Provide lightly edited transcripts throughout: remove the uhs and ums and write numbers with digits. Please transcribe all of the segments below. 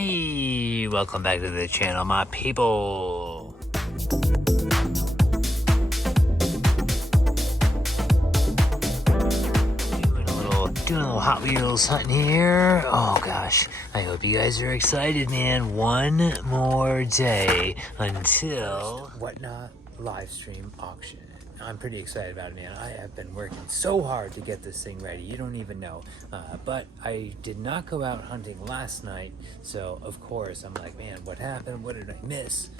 Hey, welcome back to the channel, my people. Doing a little Hot Wheels hunting here. Oh gosh, I hope you guys are excited, man. One more day until Whatnot live stream auction. I'm pretty excited about it, man. I have been working so hard to get this thing ready. You don't even know. But I did not go out hunting last night, so of course I'm like, man, what happened? What did I miss?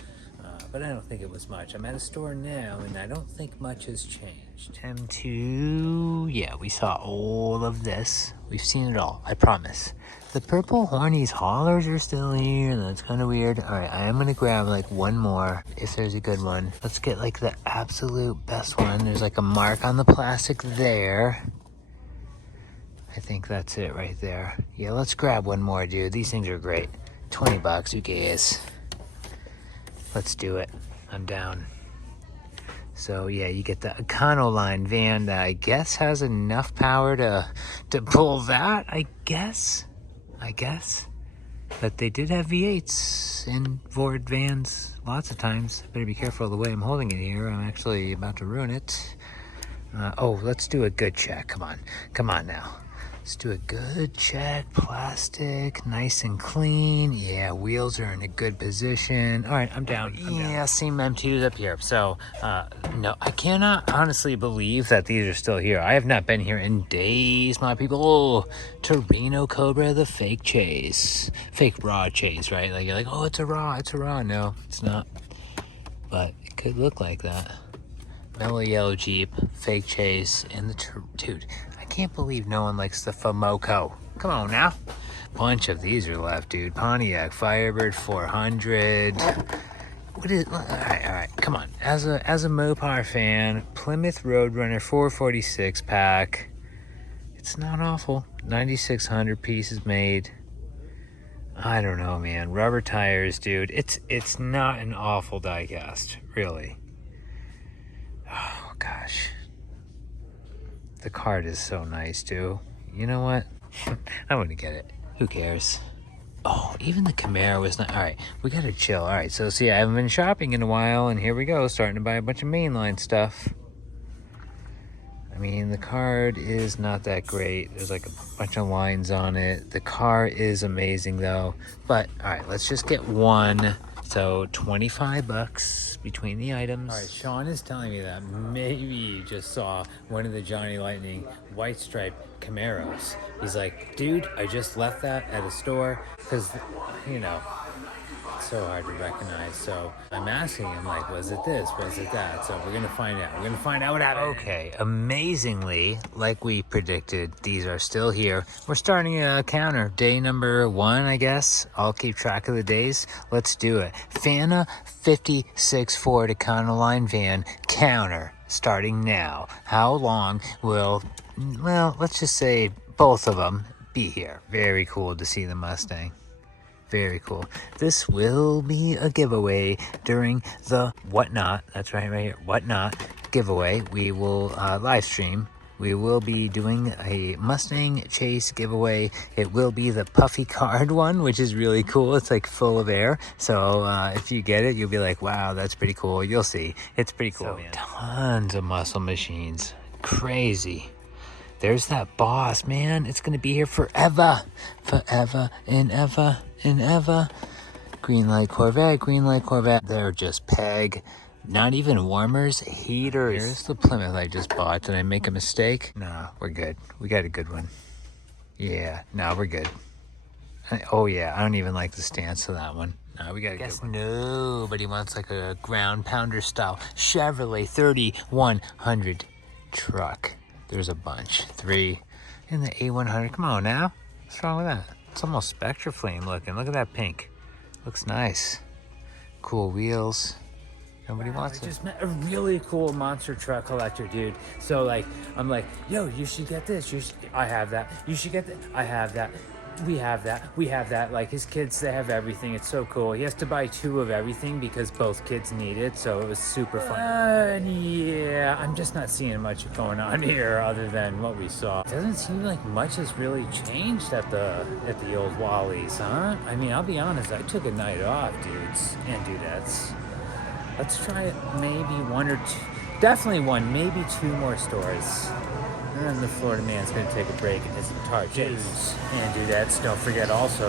But I don't think it was much. I'm at a store now, and I don't think much has changed. M2, yeah, we saw all of this. We've seen it all, I promise. The purple Hornies haulers are still here. That's kind of weird. All right, I am gonna grab like one more if there's a good one. Let's get like the absolute best one. There's like a mark on the plastic there. I think that's it right there. Yeah, let's grab one more, dude. These things are great. 20 bucks, who cares? Let's do it. I'm down. So yeah, you get the Econoline van that I guess has enough power to pull that, I guess. But they did have V8s in Ford vans lots of times. Better be careful the way I'm holding it here. I'm actually about to ruin it. Oh, let's do a good check. Come on now. Let's do a good check. Plastic, nice and clean. Yeah, wheels are in a good position. All right, I'm down. Yeah, same M2s up here. So, no, I cannot honestly believe that these are still here. I have not been here in days, my people. Oh, Torino Cobra, the fake chase. Fake raw chase, right? Like, you're like, oh, it's a raw. No, it's not. But it could look like that. Mellow yellow Jeep, fake chase, and the dude. I can't believe no one likes the FOMOCO. Come on now. Bunch of these are left, dude. Pontiac Firebird 400. What is? All right. Come on. As a Mopar fan, Plymouth Roadrunner 446 pack. It's not awful. 9,600 pieces made. I don't know, man. Rubber tires, dude. It's not an awful diecast, really. Oh gosh, the card is so nice too. You know what? I'm gonna get it. Who cares? Oh, even the Camaro was not. All right, we gotta chill. All right, so see, I haven't been shopping in a while, and here we go, starting to buy a bunch of mainline stuff. I mean, the card is not that great. There's like a bunch of lines on it. The car is amazing though. But all right, let's just get one. So 25 bucks between the items. All right, Sean is telling me that maybe you just saw one of the Johnny Lightning white stripe Camaros. He's like, dude, I just left that at a store because, you know, it's so hard to recognize. So I'm asking him, like, was it this? Was it that? So we're gonna find out. We're gonna find out what happened. Okay, amazingly, like we predicted, these are still here. We're starting a counter. Day number 1, I guess. I'll keep track of the days. Let's do it. Fana 56 Ford Econoline van counter starting now. How long will, well, let's just say both of them be here. Very cool to see the Mustang. Very cool. This will be a giveaway during the Whatnot. That's right here. Whatnot giveaway. We will live stream. We will be doing a Mustang Chase giveaway. It will be the puffy card one, which is really cool. It's like full of air. So if you get it, you'll be like, wow, that's pretty cool. You'll see. It's pretty cool. So, tons of muscle machines. Crazy. There's that Boss, man. It's going to be here forever. Forever and ever and ever. Greenlight Corvette. They're just peg. Not even warmers, heaters. Here's the Plymouth I just bought. Did I make a mistake? No, we're good. We got a good one. Yeah, no, we're good. Oh yeah, I don't even like the stance of that one. No, we got a good one. Nobody wants like a ground pounder style Chevrolet 3100 truck. There's a bunch. 3 in the A100. Come on now. What's wrong with that? It's almost Spectra Flame looking. Look at that pink. Looks nice. Cool wheels. Nobody wants it. I just met a really cool monster truck collector, dude. So like, I'm like, yo, you should get this. I have that. You should get that. I have that. We have that. Like his kids, they have everything. It's so cool. He has to buy 2 of everything because both kids need it. So it was super fun. Yeah, I'm just not seeing much going on here other than what we saw. It doesn't seem like much has really changed at the old Wally's, huh? I mean, I'll be honest. I took a night off, dudes and dudettes. Let's try it. Maybe 1 or 2. Definitely 1, maybe 2 more stores. And then the Florida Man's going to take a break and hit some Tarjays and dudettes. Don't forget also,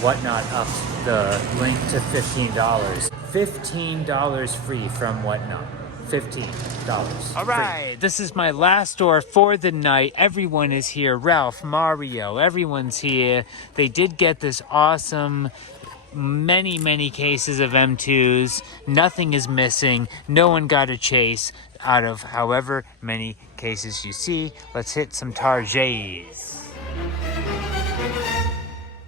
Whatnot upped the link to $15. $15 free from Whatnot. $15. All right, free. This is my last store for the night. Everyone is here. Ralph, Mario, everyone's here. They did get this awesome many cases of M2s. Nothing is missing. No one got a chase out of however many cases you see. Let's hit some Tarjays.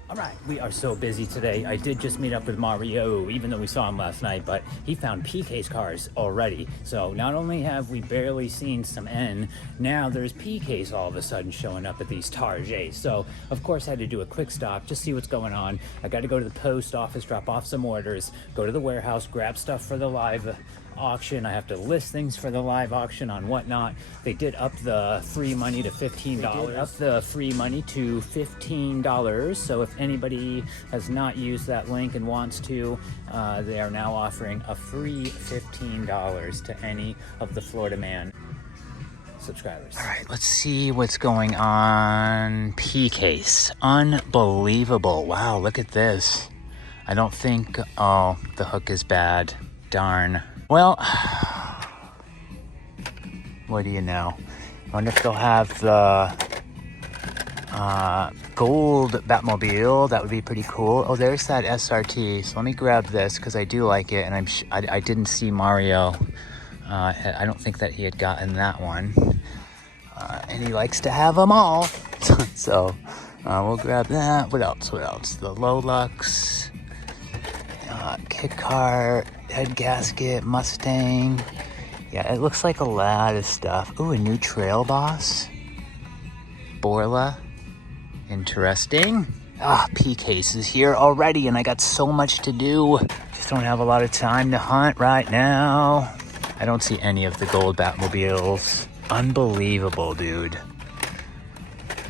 All right, we are so busy today. I did just meet up with Mario, even though we saw him last night, but he found P-case cars already. So not only have we barely seen some N, now there's P-case all of a sudden showing up at these Tarjays. So of course I had to do a quick stop, just see what's going on. I got to go to the post office, drop off some orders, go to the warehouse, grab stuff for the live auction. I have to list things for the live auction on Whatnot. They did up the free money to $15. So if anybody has not used that link and wants to, they are now offering a free $15 to any of the Florida Man subscribers. All right, let's see what's going on. P-case, unbelievable. Wow, look at this. I don't think, oh, the hook is bad. Darn. Well, what do you know? I wonder if they'll have the gold Batmobile. That would be pretty cool. Oh, there's that SRT. So let me grab this because I do like it, and I didn't see Mario. I don't think that he had gotten that one, and he likes to have them all. So we'll grab that. What else? The Lolux, kit cart, head gasket, Mustang. Yeah, it looks like a lot of stuff. Ooh, a new Trail Boss. Borla. Interesting. P-case is here already, and I got so much to do. Just don't have a lot of time to hunt right now. I don't see any of the gold Batmobiles. Unbelievable, dude.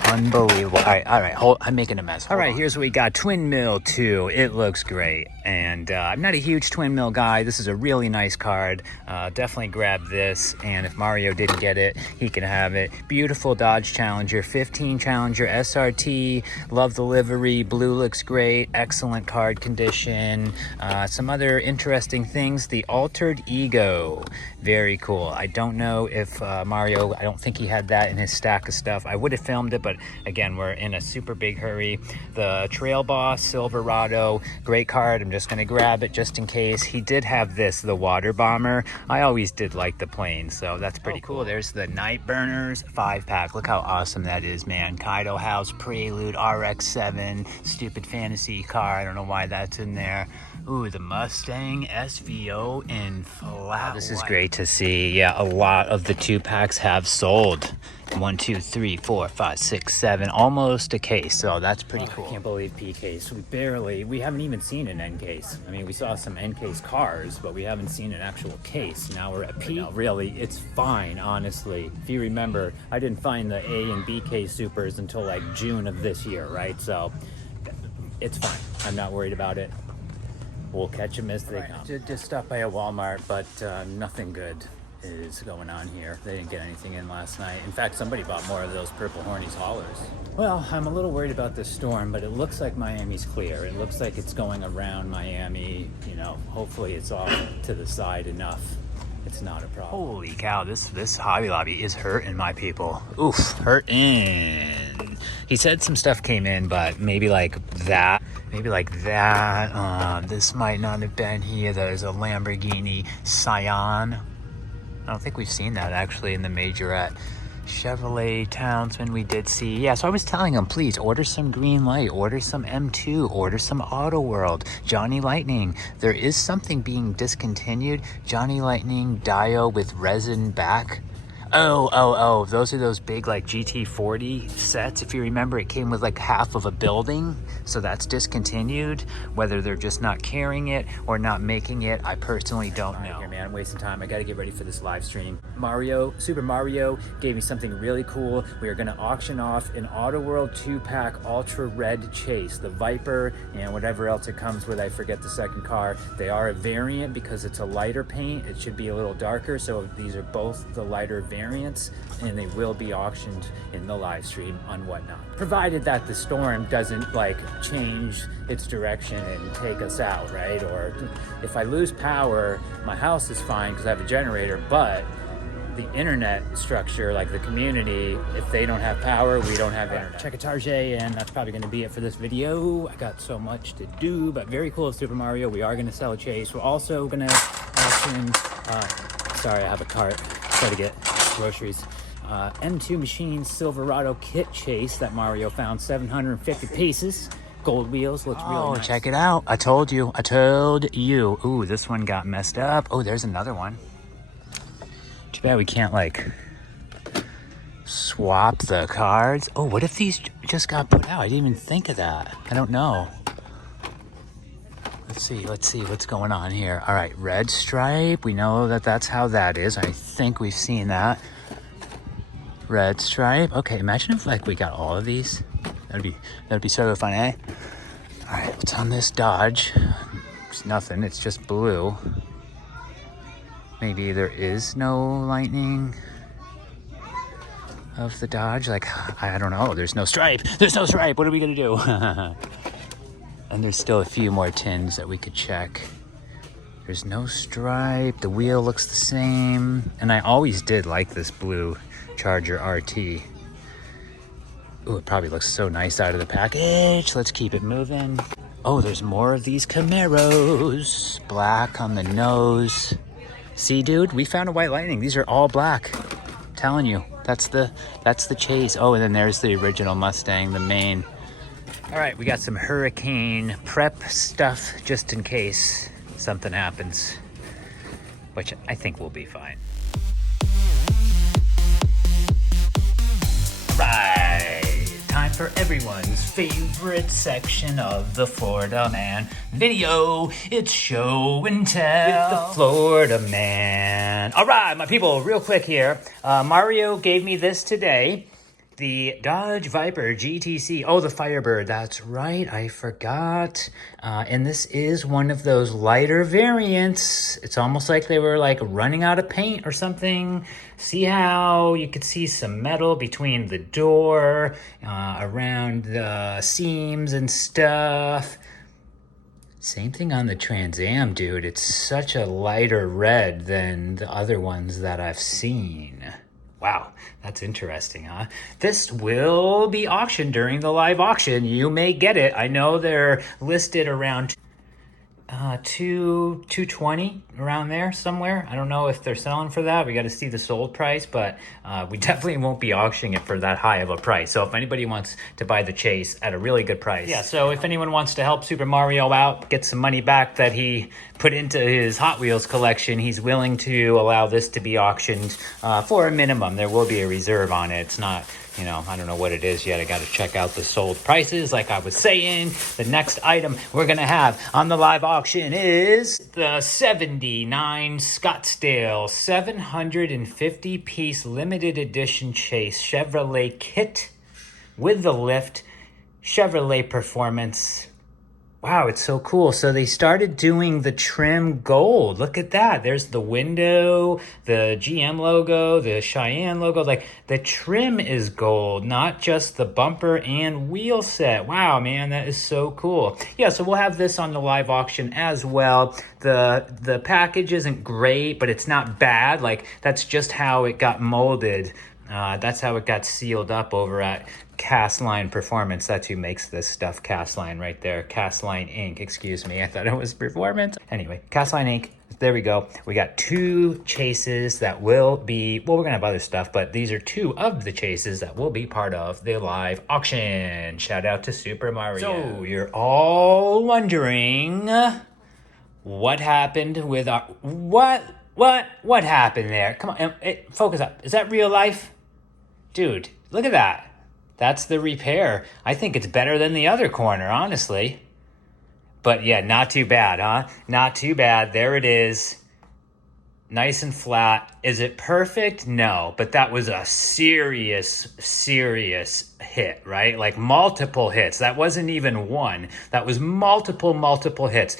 Unbelievable. All right, I'm making a mess. All right, here's what we got. Twin Mill 2. It looks great. And I'm not a huge Twin Mill guy. This is a really nice card. Definitely grab this. And if Mario didn't get it, he can have it. Beautiful Dodge Challenger. 15 Challenger SRT. Love the livery. Blue looks great. Excellent card condition. Some other interesting things. The Altered Ego. Very cool. I don't know if Mario, I don't think he had that in his stack of stuff. I would have filmed it, but again, we're in a super big hurry. The Trail Boss Silverado, great card. I'm just going to grab it just in case. He did have this, the Water Bomber. I always did like the plane, so that's pretty cool. There's the Night Burners 5-pack. Look how awesome that is, man. Kaido House, Prelude, RX-7, stupid fantasy car. I don't know why that's in there. Ooh, the Mustang SVO in flat. This is great to see. Yeah, a lot of the 2-packs have sold. 1, 2, 3, 4, 5, 6, 7, almost a case. So that's pretty cool. I can't believe P-case. We haven't even seen an N case. I mean, we saw some N case cars, but we haven't seen an actual case. Now we're at P. No, really, it's fine, honestly. If you remember, I didn't find the A and B case supers until like June of this year, right? So it's fine. I'm not worried about it. We'll catch them as they come. Just stopped by a Walmart, but nothing good is going on here. They didn't get anything in last night. In fact, somebody bought more of those Purple Hornies haulers. Well, I'm a little worried about this storm, but it looks like Miami's clear. It looks like it's going around Miami. You know, hopefully it's off to the side enough. It's not a problem. Holy cow, this Hobby Lobby is hurting, my people. Oof, hurting. He said some stuff came in, but maybe like that. This might not have been here. There's a Lamborghini Scion. I don't think we've seen that actually in the majorette. Chevrolet Townsman we did see. Yeah, so I was telling him, please order some Green Light, order some M2, order some Auto World, Johnny Lightning. There is something being discontinued. Johnny Lightning Dio with resin back. Oh, those are those big like GT40 sets. If you remember, it came with like half of a building, so that's discontinued. Whether they're just not carrying it or not making it, I personally don't know. Here, man, I'm wasting time. I gotta get ready for this live stream. Super Mario gave me something really cool. We are gonna auction off an Auto World 2-pack Ultra Red Chase, the Viper and whatever else it comes with. I forget the second car. They are a variant because it's a lighter paint. It should be a little darker, so these are both the lighter variants, and they will be auctioned in the live stream on Whatnot, provided that the storm doesn't like change its direction and take us out, right? Or if I lose power, my house is fine because I have a generator, but the internet structure, like the community, if they don't have power, we don't have internet. Check XLarge, and that's probably going to be it for this video. I got so much to do, but very cool Super Mario. We are going to sell a Chase. We're also going to auction, sorry, I have a cart, try to get groceries. M2 Machines Silverado Kit Chase that Mario found, 750 pieces. Gold wheels, looks really nice. Check it out. I told you. Ooh, this one got messed up. Oh, there's another one. Too bad we can't like swap the cards. Oh, what if these just got put out? I didn't even think of that. I don't know. Let's see what's going on here. All right, red stripe. We know that that's how that is. I think we've seen that. Red stripe. Okay, imagine if like we got all of these. That'd be sort of fun, eh? All right, what's on this Dodge? It's nothing. It's just blue. Maybe there is no lightning of the Dodge. Like, I don't know. There's no stripe. What are we gonna do? And there's still a few more tins that we could check. There's no stripe. The wheel looks the same. And I always did like this blue Charger RT. Ooh, it probably looks so nice out of the package. Let's keep it moving. Oh, there's more of these Camaros. Black on the nose. See, dude, we found a white lightning. These are all black. I'm telling you, that's the Chase. Oh, and then there's the original Mustang, the main. All right, we got some hurricane prep stuff just in case something happens, which I think will be fine. All right, time for everyone's favorite section of the Florida Man video. It's show and tell with the Florida Man. All right, my people, real quick here. Mario gave me this today. The Dodge Viper GTC. Oh, the Firebird. That's right. I forgot. And this is one of those lighter variants. It's almost like they were like running out of paint or something. See how you could see some metal between the door, around the seams and stuff. Same thing on the Trans Am, dude. It's such a lighter red than the other ones that I've seen. Wow, that's interesting, huh? This will be auctioned during the live auction. You may get it. I know they're listed around $220 around there somewhere. I don't know if they're selling for that. We got to see the sold price, but we definitely won't be auctioning it for that high of a price. So if anybody wants to buy the Chase at a really good price, yeah. So if anyone wants to help Super Mario out, get some money back that he put into his Hot Wheels collection, he's willing to allow this to be auctioned for a minimum. There will be a reserve on it. It's not, you know, I don't know what it is yet. I got to check out the sold prices. Like I was saying, the next item we're going to have on the live auction is the 79 Scottsdale 750-piece limited edition Chase Chevrolet kit with the lift Chevrolet Performance. Wow, it's so cool. So they started doing the trim gold. Look at that. There's the window, the GM logo, the Cheyenne logo. Like the trim is gold, not just the bumper and wheel set. Wow, man, that is so cool. Yeah, so we'll have this on the live auction as well. The package isn't great, but it's not bad. Like that's just how it got molded. That's how it got sealed up over at Castline Performance. That's who makes this stuff. Castline right there. Castline Inc. Excuse me. I thought it was Performance. Anyway, Castline Inc. There we go. We got two Chases that will be, well, we're going to have other stuff, but these are two of the Chases that will be part of the live auction. Shout out to Super Mario. So you're all wondering what happened with our, what What happened there? Come on, focus up. Is that real life? Dude, look at that. That's the repair. I think it's better than the other corner, honestly. But yeah, not too bad, huh? Not too bad. There it is. Nice and flat. Is it perfect? No, but that was a serious hit, right? Like multiple hits. That wasn't even one. That was multiple hits.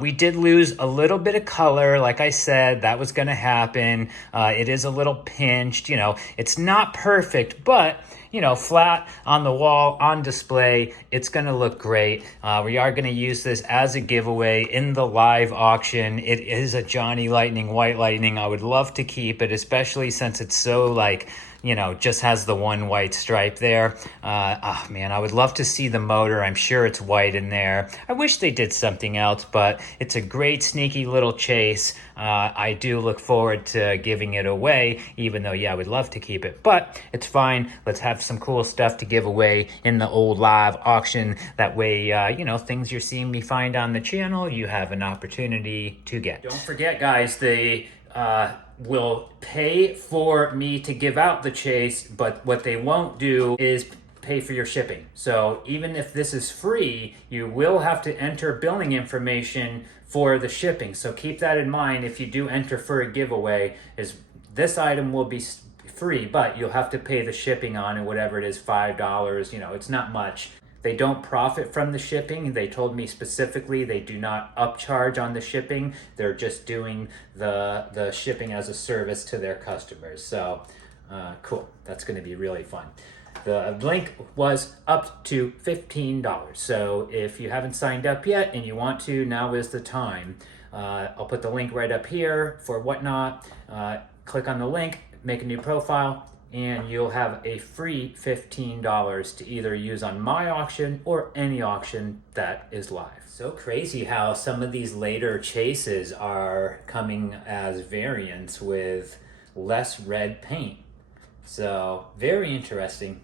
We did lose a little bit of color. Like I said, that was going to happen. It is a little pinched. You know, it's not perfect, but you know, flat on the wall, on display, it's gonna look great. We are gonna use this as a giveaway in the live auction. It is a Johnny Lightning White Lightning. I would love to keep it, especially since it's so like, you know, just has the one white stripe there. Oh man, I would love to see the motor. I'm sure it's white in there. I wish they did something else, but it's a great sneaky little chase. I do look forward to giving it away, even though, yeah, I would love to keep it, but it's fine. Let's have some cool stuff to give away in the old live auction. That way, you know, things you're seeing me find on the channel, you have an opportunity to get. Don't forget, guys, they will pay for me to give out the chase, but what they won't do is pay for your shipping. So even if this is free, you will have to enter billing information for the shipping. So keep that in mind if you do enter for a giveaway, is this item will be free, but you'll have to pay the shipping on it, whatever it is, $5, you know, it's not much. They don't profit from the shipping. They told me specifically they do not upcharge on the shipping. They're just doing the shipping as a service to their customers. So cool, that's gonna be really fun. The link was up to $15. So if you haven't signed up yet and you want to, now is the time. I'll put the link right up here for Whatnot. Click on the link, make a new profile, and you'll have a free $15 to either use on my auction or any auction that is live. So crazy how some of these later chases are coming as variants with less red paint. So very interesting.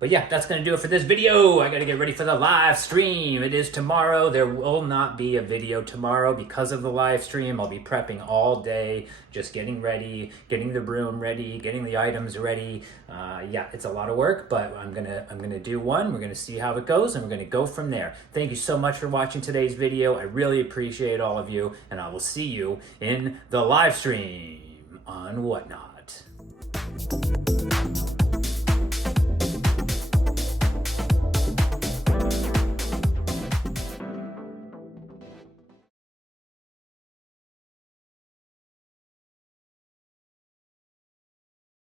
But yeah, that's going to do it for this video. I got to get ready for the live stream. It is tomorrow. There will not be a video tomorrow because of the live stream. I'll be prepping all day, just getting ready, getting the room ready, getting the items ready. Yeah, it's a lot of work, but I'm gonna do one. We're gonna see how it goes, and we're gonna go from there. Thank you so much for watching today's video. I really appreciate all of you, and I will see you in the live stream on Whatnot.